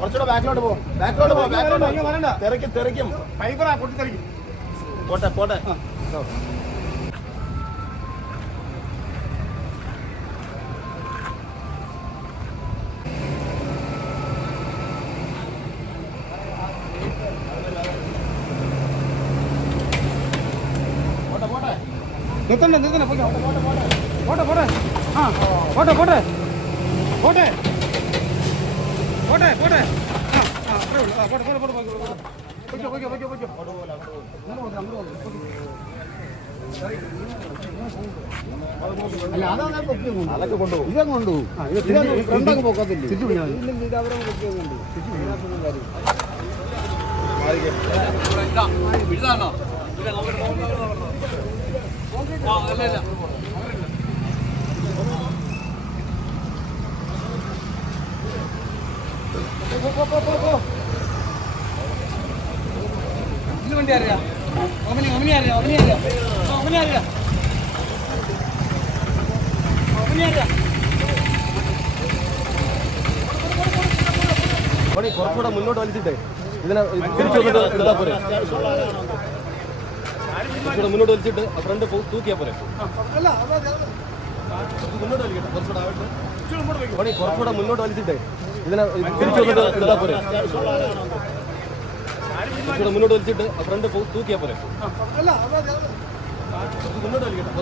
കുറച്ചുകൂടെ ബാക്കിലോട്ട് പോ. ബാക്കിലോട്ട് പോ ബാക്കിലോട്ട് തിരക്കും തിരക്കും. ഫൈബറാ പോട്ടെ പോട്ടെ പോട്ടെ. പോട്ടെ നിർത്തണ്ട നിർത്തണ്ട പോട്ടെ പോട്ടെ പോട്ടെ. ആ പോട്ടെ പോട്ടെ പോട്ടെ പോട്ടെ. പോട്ടെ. പോട്ടെ പോട്ടെ. അല്ല അതൊക്കെ കൊണ്ടുപോകും ഇതങ്ങ് കൊണ്ടുപോകും ആ, പോക്കത്തില്ല തിരിച്ചു ഫ്രണ്ടങ്ങ് പോക്കത്തില്ലേ തിരിച്ച് പിടിക്കണം. പോ പോ പോ അറിയാം കുറച്ചുകൂടെ മുന്നോട്ട് വലിച്ചിട്ടേ. ഇതിനെ തിരിച്ചു വന്നിട്ട് പോരെ. കുറച്ചുകൂടെ മുന്നോട്ട് വലിച്ചിട്ട് ഫ്രണ്ട് തൂക്കിയാ പോരെ. മുന്നോട്ട് വലിക്കട്ടെ കുറച്ചുകൂടെ ആവട്ടെ കുറച്ചുകൂടെ മുന്നോട്ട് വലിച്ചിട്ടേ. ഇതിനെ തിരിച്ചു വന്നിട്ട് പോരെ. മുന്നോട്ട് വലിച്ചിട്ട് ഫ്രണ്ട് തൂക്കിയാ പോരെ. മുന്നോട്ട് വലിക്കട്ടെ.